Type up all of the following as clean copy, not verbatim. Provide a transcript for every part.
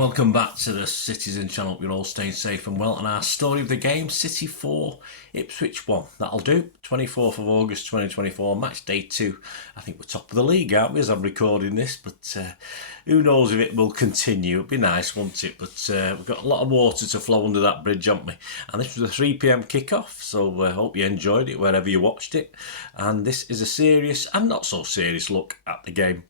Welcome back to the Citizen channel. You're all staying safe and well. And our story of the game, City 4, Ipswich 1. That'll do. 24th of August 2024, match day 2. I think we're top of the league, aren't we, as I'm recording this? But who knows if it will continue. It'd be nice, wouldn't it? But we've got a lot of water to flow under that bridge, haven't we? And this was a 3 p.m. kickoff, so I hope you enjoyed it wherever you watched it. And this is a serious and not so serious look at the game.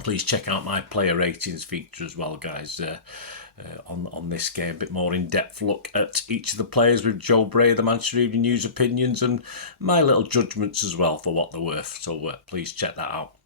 Please check out my player ratings feature as well, guys, on this game. A bit more in-depth look at each of the players with Joe Bray, the Manchester Evening News opinions, and my little judgments as well for what they're worth. So please check that out.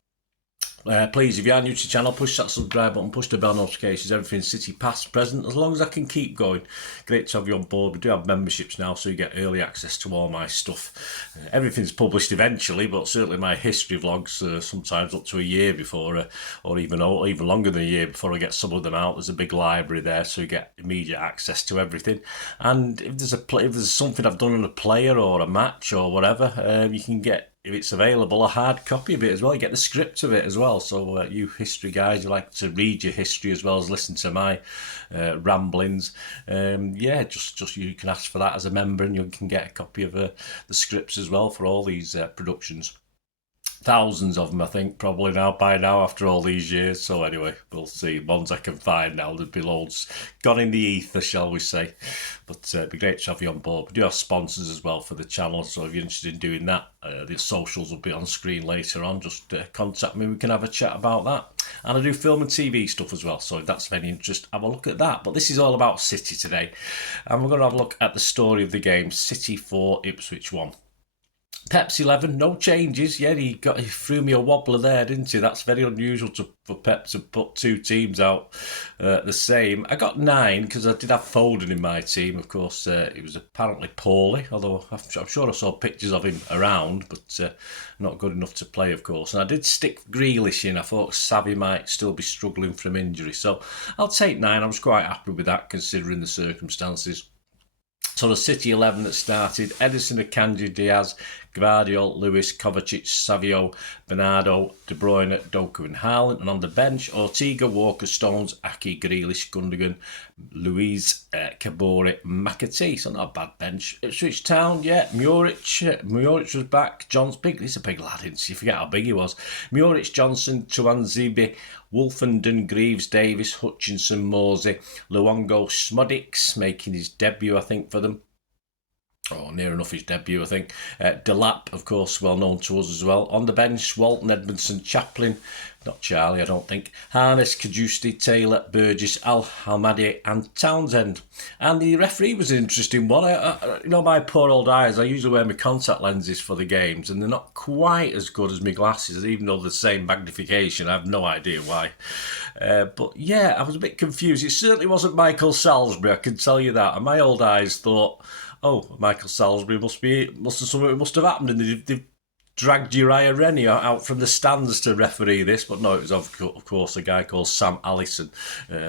Please, if you are new to the channel, push that subscribe button, push the bell notifications, everything City past, present, as long as I can keep going. Great to have you on board. We do have memberships now, so you get early access to all my stuff. Everything's published eventually, but certainly my history vlogs, sometimes up to a year before, or even longer than a year before I get some of them out. There's a big library there, so you get immediate access to everything. And if there's something I've done on a player or a match or whatever, you can get, if it's available, a hard copy of it as well. You get the script of it as well. So you history guys, you like to read your history as well as listen to my ramblings. Yeah, just you can ask for that as a member, and you can get a copy of the scripts as well for all these productions. Thousands of them, I think, probably by now after all these years. So anyway, we'll see. Ones I can find now, there'll be loads gone in the ether, shall we say. But it'd be great to have you on board. We do have sponsors as well for the channel, so if you're interested in doing that, the socials will be on screen later on. Just contact me, we can have a chat about that. And I do film and TV stuff as well, so if that's of any interest, have a look at that. But this is all about City today, and we're going to have a look at the story of the game, City 4, Ipswich 1. Pep's 11, no changes. Yeah, he threw me a wobbler there, didn't he? That's very unusual for Pep to put two teams out the same. I got 9 because I did have Foden in my team. Of course, he was apparently poorly, although I'm sure I saw pictures of him around, but not good enough to play, of course. And I did stick Grealish in. I thought Savvy might still be struggling from injury. So I'll take 9. I was quite happy with that considering the circumstances. So the City 11 that started: Edison, Akanji, Diaz, Gvardiol, Lewis, Kovacic, Savio, Bernardo, De Bruyne, Doku and Haaland. And on the bench, Ortega, Walker, Stones, Aki, Grealish, Gundogan, Louise, Kabore, McAtee. So not a bad bench. Ipswich Town, yeah, Muric was back. He's a big lad, isn't he? You forget how big he was. Muric, Johnson, Tuanzebe, Wolfenden, Greaves, Davis, Hutchinson, Morsey, Luongo, Smodics, making his debut, I think, for them. Oh, near enough his debut, I think. Delap, of course, well known to us as well. On the bench, Walton, Edmondson, Chaplin, not Charlie, I don't think. Harness, Kajusti, Taylor, Burgess, Al-Hamadi and Townsend. And the referee was an interesting one. You know, my poor old eyes, I usually wear my contact lenses for the games, and they're not quite as good as my glasses, even though they're the same magnification. I have no idea why. But yeah, I was a bit confused. It certainly wasn't Michael Salisbury, I can tell you that. And my old eyes thought, oh, Michael Salisbury must have happened, and they've dragged Uriah Rennie out from the stands to referee this. But no, it was of course a guy called Sam Allison.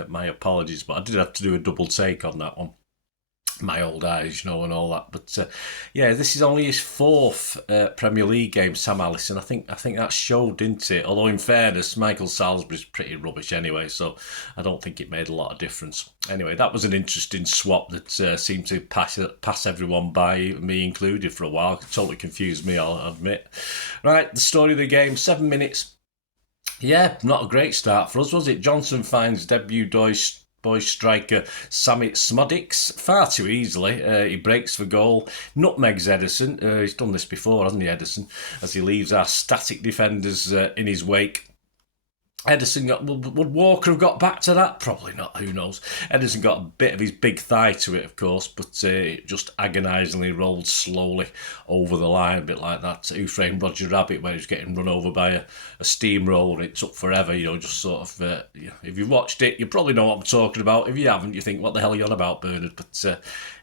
My apologies, but I did have to do a double take on that one. My old eyes, you know, and all that. But yeah, this is only his 4th Premier League game, Sam Allison. I think that showed, didn't it? Although in fairness, Michael Salisbury's pretty rubbish anyway, so I don't think it made a lot of difference. Anyway, that was an interesting swap that seemed to pass everyone by, me included, for a while. It totally confused me, I'll admit. Right, the story of the game, 7 minutes. Yeah, not a great start for us, was it? Johnson finds debut boy striker Samit Smodics far too easily. He breaks for goal, nutmegs Edison. He's done this before, hasn't he, Edison? As he leaves our static defenders in his wake. Edison would Walker have got back to that? Probably not, who knows. Edison got a bit of his big thigh to it, of course, but it just agonisingly rolled slowly over the line, a bit like that Who Framed Roger Rabbit, where he was getting run over by a steamroller. It took forever, you know, just sort of, if you've watched it, you probably know what I'm talking about. If you haven't, you think, what the hell are you on about, Bernard? But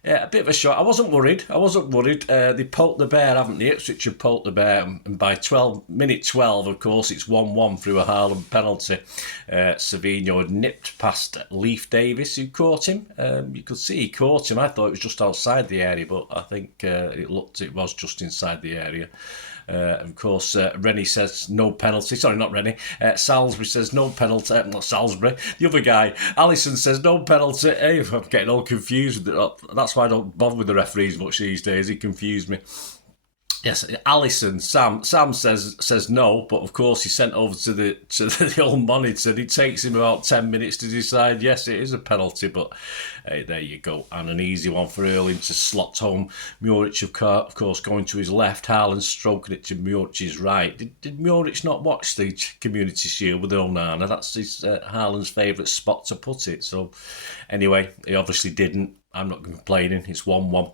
yeah, a bit of a shock. I wasn't worried. They poked the bear, haven't they? Ipswich have poked the bear, and by minute 12, of course, it's 1-1 through a Haaland penalty. penalty. Savino had nipped past Leif Davis, who caught him. You could see he caught him. I thought it was just outside the area, but I think it was just inside the area. Of course, Rennie says no penalty. Sorry, not Rennie. Salisbury says no penalty. Not Salisbury. The other guy, Allison, says no penalty. Hey, I'm getting all confused. That's why I don't bother with the referees much these days. He confused me. Yes, Allison, Sam says no, but of course he's sent over to the old monitor. And it takes him about 10 minutes to decide. Yes, it is a penalty, but hey, there you go, and an easy one for Erling to slot home. Muric, of course, going to his left. Haaland stroking it to Muric's right. Did Muric not watch the Community Shield with Onana? That's his Haaland's favourite spot to put it. So anyway, he obviously didn't. I'm not complaining. It's 1-1.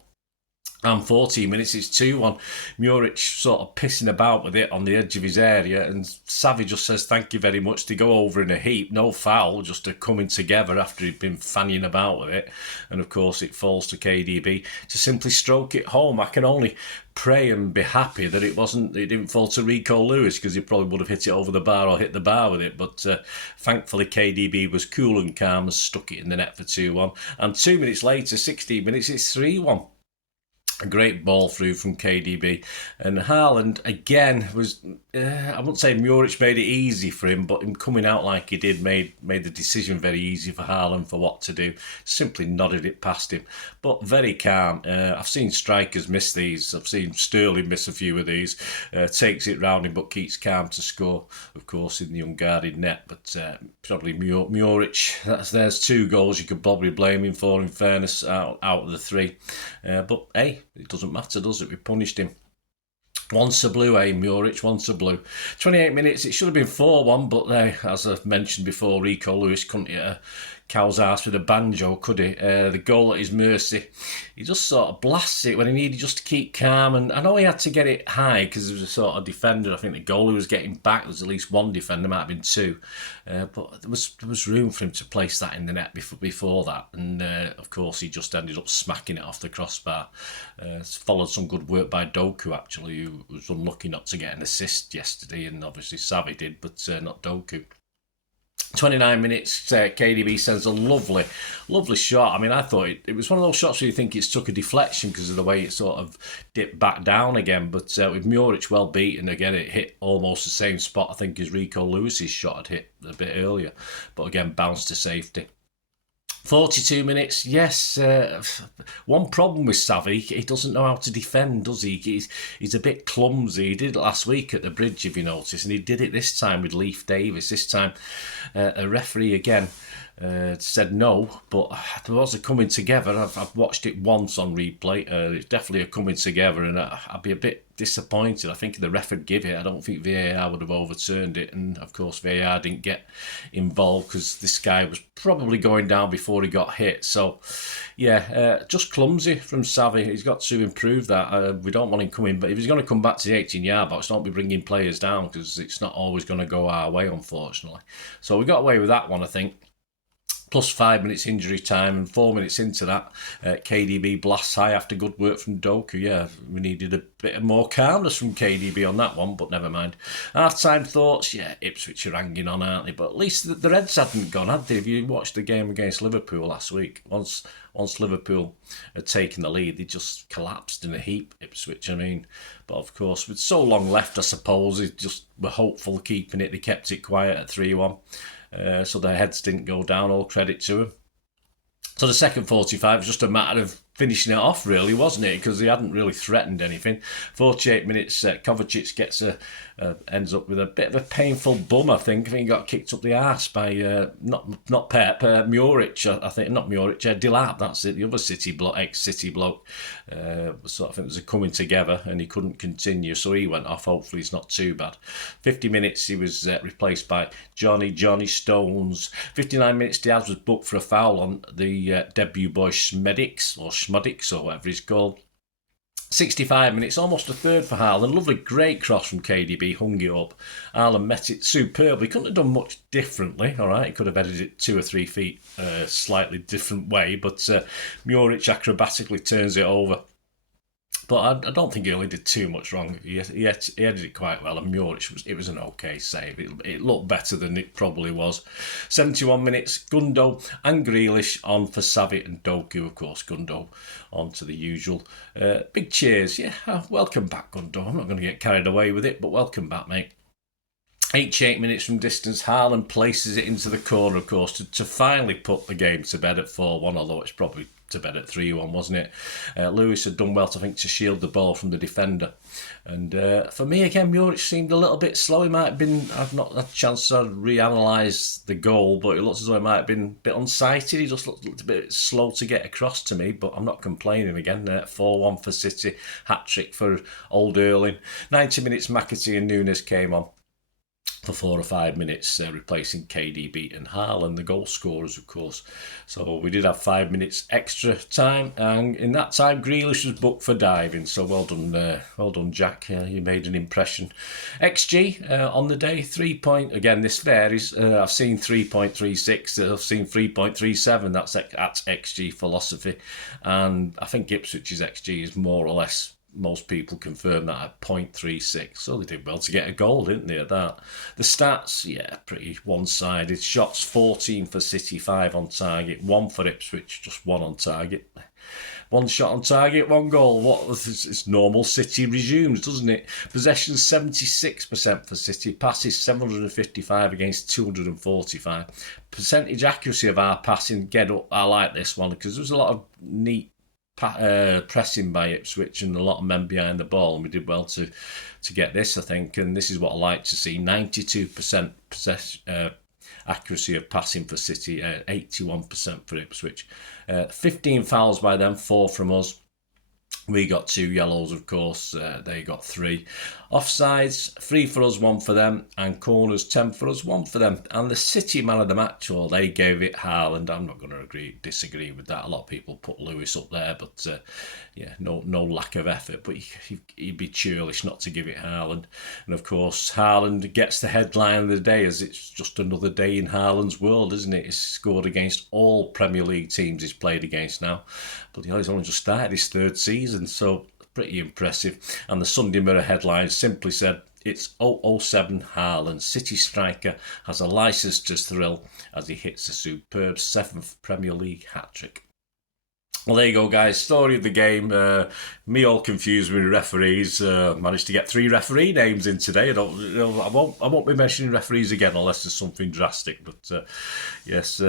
And 14 minutes, it's 2-1. Muric sort of pissing about with it on the edge of his area, and Savvy just says thank you very much. They go over in a heap, no foul, just a coming together after he'd been fanning about with it. And of course, it falls to KDB to simply stroke it home. I can only pray and be happy that it didn't fall to Rico Lewis, because he probably would have hit it over the bar or hit the bar with it. But thankfully, KDB was cool and calm and stuck it in the net for 2-1. And 2 minutes later, 16 minutes, it's 3-1. A great ball through from KDB. And Haaland, again, was, I wouldn't say Muric made it easy for him, but him coming out like he did made the decision very easy for Haaland for what to do. Simply nodded it past him. But very calm. I've seen strikers miss these. I've seen Sterling miss a few of these. Takes it round him, but keeps calm to score, of course, in the unguarded net. But probably Muric, there's 2 goals you could probably blame him for, in fairness, out of the 3. But hey, it doesn't matter, does it? We punished him. Once a blue, Muric, once a blue. 28 minutes, it should have been 4-1, but as I've mentioned before, Rico Lewis couldn't hit a cow's arse with a banjo, could he? The goal at his mercy. He just sort of blasts it when he needed just to keep calm. And I know he had to get it high because there was a sort of defender. I think the goalie was getting back. There was at least one defender, might have been 2. But there was room for him to place that in the net before that. And of course, he just ended up smacking it off the crossbar. Followed some good work by Doku, actually, who was unlucky not to get an assist yesterday. And obviously, Savvy did, but not Doku. 29 minutes, KDB sends a lovely shot. I mean, I thought it was one of those shots where you think it's took a deflection because of the way it sort of dipped back down again. But with Muric well beaten, again, it hit almost the same spot, I think, as Rico Lewis's shot had hit a bit earlier. But again, bounced to safety. 42 minutes, yes. One problem with Savvy, he doesn't know how to defend, does he? He's a bit clumsy. He did it last week at the bridge, if you notice, and he did it this time with Leif Davis. This time, a referee again said no, but there was a coming together. I've watched it once on replay. It's definitely a coming together, and I'd be a bit disappointed. I think the ref would give it. I don't think VAR would have overturned it, and of course VAR didn't get involved because this guy was probably going down before he got hit. So yeah, just clumsy from Savvy. He's got to improve that. We don't want him coming, but if he's going to come back to the 18-yard box, don't be bringing players down, because it's not always going to go our way, unfortunately. So we got away with that one, I think. Plus 5 minutes injury time, and 4 minutes into that, KDB blasts high after good work from Doku. Yeah, we needed a bit more calmness from KDB on that one, but never mind. Half-time thoughts, yeah, Ipswich are hanging on, aren't they? But at least the Reds hadn't gone, had they? If you watched the game against Liverpool last week, once Liverpool had taken the lead, they just collapsed in a heap, Ipswich. I mean, but of course, with so long left, I suppose, they just were hopeful keeping it. They kept it quiet at 3-1. So their heads didn't go down, all credit to them. So the second 45 was just a matter of finishing it off, really, wasn't it? Because they hadn't really threatened anything. 48 minutes, Kovacic ends up with a bit of a painful bum, I think. I think he got kicked up the arse by, not Pep, Muric, I think, not Muric, Delap, that's it, the other ex-City bloke. So I think there's a coming together, and he couldn't continue, so he went off. Hopefully it's not too bad. 50 minutes, he was replaced by Johnny Stones. 59 minutes, Diaz was booked for a foul on the debut boy Schmedix, or whatever he's called. 65 minutes, almost a third for Haaland. Lovely, great cross from KDB, hung it up. Haaland met it superbly. Couldn't have done much differently, all right? He could have headed it 2 or 3 feet slightly different way, but Muric acrobatically turns it over. But I don't think he really did too much wrong. He headed it quite well, and Muric was an okay save. It looked better than it probably was. 71 minutes, Gundo and Grealish on for Savic and Doku, of course. Gundo on to the usual. Big cheers. Yeah, welcome back, Gundo. I'm not going to get carried away with it, but welcome back, mate. 88 minutes from distance, Haaland places it into the corner, of course, to finally put the game to bed at 4-1, although it's probably to bed at 3-1, wasn't it? Lewis had done well, I think, to shield the ball from the defender. And for me, again, Muric seemed a little bit slow. He might have been, I've not had a chance to reanalyse the goal, but it looks as though he might have been a bit unsighted. He just looked a bit slow to get across to me, but I'm not complaining again. 4-1 for City, hat-trick for Old Erling. 90 minutes, McAtee and Nunes came on for 4 or 5 minutes, replacing KDB and Haaland, the goal scorers, of course. So we did have 5 minutes extra time, and in that time, Grealish was booked for diving. So well done, Jack. You made an impression. XG on the day, 3 point. Again, this varies. I've seen 3.36. I've seen 3.37. That's XG philosophy, and I think Ipswich's XG is more or less. Most people confirm that at 0.36. So they did well to get a goal, didn't they, at that? The stats, yeah, pretty one-sided. Shots, 14 for City, 5 on target. 1 for Ipswich, just 1 on target. 1 shot on target, 1 goal. It's normal. City resumes, doesn't it? Possession, 76% for City. Passes, 755 against 245. Percentage accuracy of our passing, get up. I like this one because there's a lot of neat pressing by Ipswich and a lot of men behind the ball, and we did well to get this, I think, and this is what I like to see. 92% accuracy of passing for City, 81% for Ipswich. 15 fouls by them, 4 from us. We got 2 yellows, of course. They got 3. Offsides, 3 for us, 1 for them. And corners, 10 for us, 1 for them. And the City man of the match, well, they gave it Haaland. I'm not going to disagree with that. A lot of people put Lewis up there, but yeah, no lack of effort. But he'd be churlish not to give it Haaland. And of course, Haaland gets the headline of the day, as it's just another day in Haaland's world, isn't it? He's scored against all Premier League teams he's played against now. But he's only just started his 3rd season, so pretty impressive. And the Sunday Mirror headline simply said, it's 007 Haaland. City striker has a licence to thrill as he hits a superb 7th Premier League hat-trick. Well, there you go, guys. Story of the game. Me all confused with referees. Managed to get 3 referee names in today. I won't be mentioning referees again unless there's something drastic. But yes,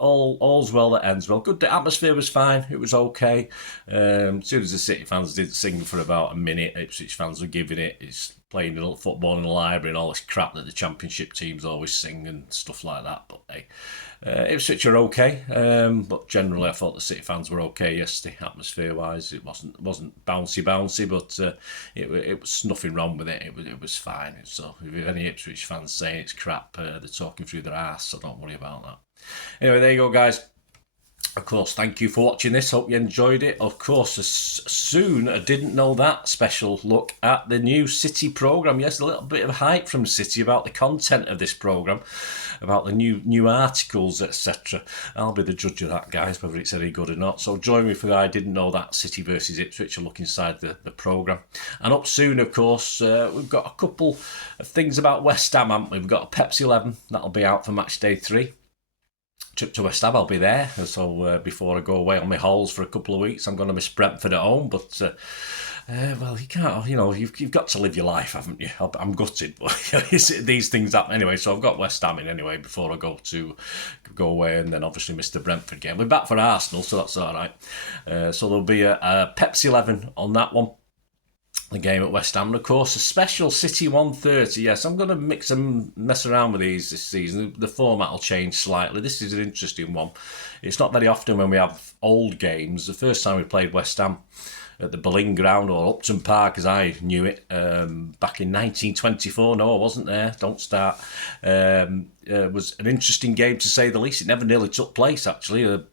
all's well that ends well. Good. The atmosphere was fine. It was okay. As soon as the City fans did sing for about a minute, Ipswich fans were giving it. It's playing a little football in the library and all this crap that the Championship teams always sing and stuff like that. But hey. Ipswich are okay, but generally I thought the City fans were okay yesterday, atmosphere-wise. It wasn't bouncy, but it was nothing wrong with it. It was fine. So if any Ipswich fans saying it's crap, they're talking through their arse, so don't worry about that. Anyway, there you go, guys. Of course, thank you for watching this. Hope you enjoyed it. Of course, soon, I didn't know that, special look at the new City programme. Yes, a little bit of hype from City about the content of this programme, about the new articles, etc. I'll be the judge of that, guys, whether it's any good or not. So join me for I didn't know that, City versus Ipswich. A look inside the programme. And up soon, of course, we've got a couple of things about West Ham, haven't we? We've got a Pepsi 11. That'll be out for match day 3. Trip to West Ham, I'll be there. So before I go away on my hauls for a couple of weeks, I'm going to miss Brentford at home. But well, you can't. You've got to live your life, haven't you? I'm gutted, but these things happen anyway. So I've got West Ham in anyway before I go away, and then obviously miss the Brentford game. We're back for Arsenal, so that's all right. So there'll be a Pepsi 11 on that one. The game at West Ham, and of course a special City 1:30. Yes, I'm going to mess around with these this season. The format will change slightly. This is an interesting one. It's not very often when we have old games. The first time we played West Ham at the Boleyn Ground, or Upton Park as I knew it, back in 1924. No, I wasn't there. Don't start. It was an interesting game to say the least. It never nearly took place, actually. A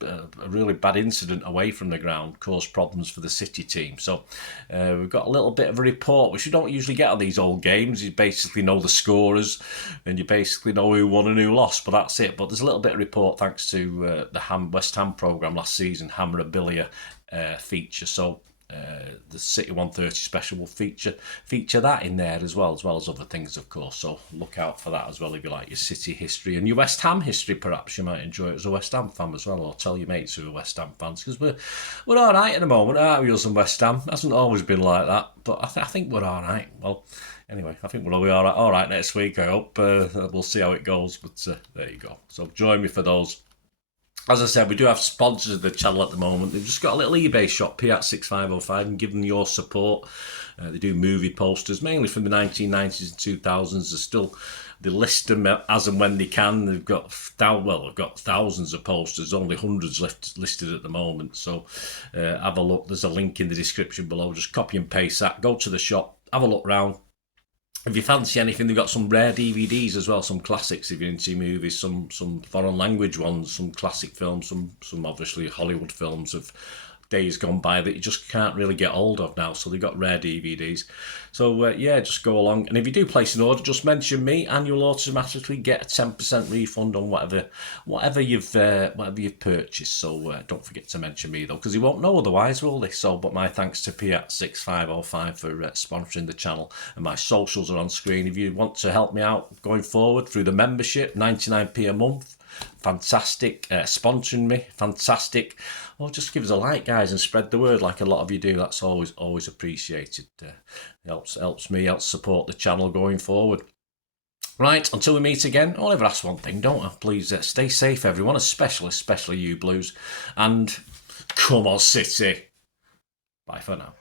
really bad incident away from the ground caused problems for the City team. So we've got a little bit of a report, which you don't usually get on these old games. You basically know the scorers and you basically know who won and who lost, but that's it. But there's a little bit of report thanks to the West Ham programme last season, Hammerabilia feature. So the the City 130 special will feature that in there as well as other things, of course. So look out for that as well if you like your City history and your West Ham history. Perhaps you might enjoy it as a West Ham fan as well, or tell your mates who are West Ham fans, because we're all right at the moment, aren't we, us and West Ham? It hasn't always been like that, but I think we're all right. Well, anyway, I think we'll be all right next week, I hope. We'll see how it goes, but there you go. So join me for those. As I said, we do have sponsors of the channel at the moment. They've just got a little eBay shop, P6505, and give them your support. They do movie posters, mainly from the 1990s and 2000s. They list them as and when they can. They've got thousands of posters, only hundreds listed at the moment. So have a look. There's a link in the description below. Just copy and paste that. Go to the shop, have a look round. If you fancy anything, they've got some rare DVDs as well, some classics if you're into movies, some foreign language ones, some classic films, some obviously Hollywood films of days gone by that you just can't really get hold of now. So they've got rare DVDs. So yeah, just go along. And if you do place an order, just mention me and you'll automatically get a 10% refund on whatever you've purchased. So don't forget to mention me though, because you won't know otherwise, will they? So, but my thanks to Piat6505 for sponsoring the channel, and my socials are on screen. If you want to help me out going forward through the membership, 99p a month. Fantastic. Sponsoring me, fantastic. Well, just give us a like, guys, and spread the word like a lot of you do. That's always appreciated. Helps me, helps support the channel going forward. Right, until we meet again, I'll ever ask one thing, don't I? Please stay safe, everyone, especially you Blues. And come on, City. Bye for now.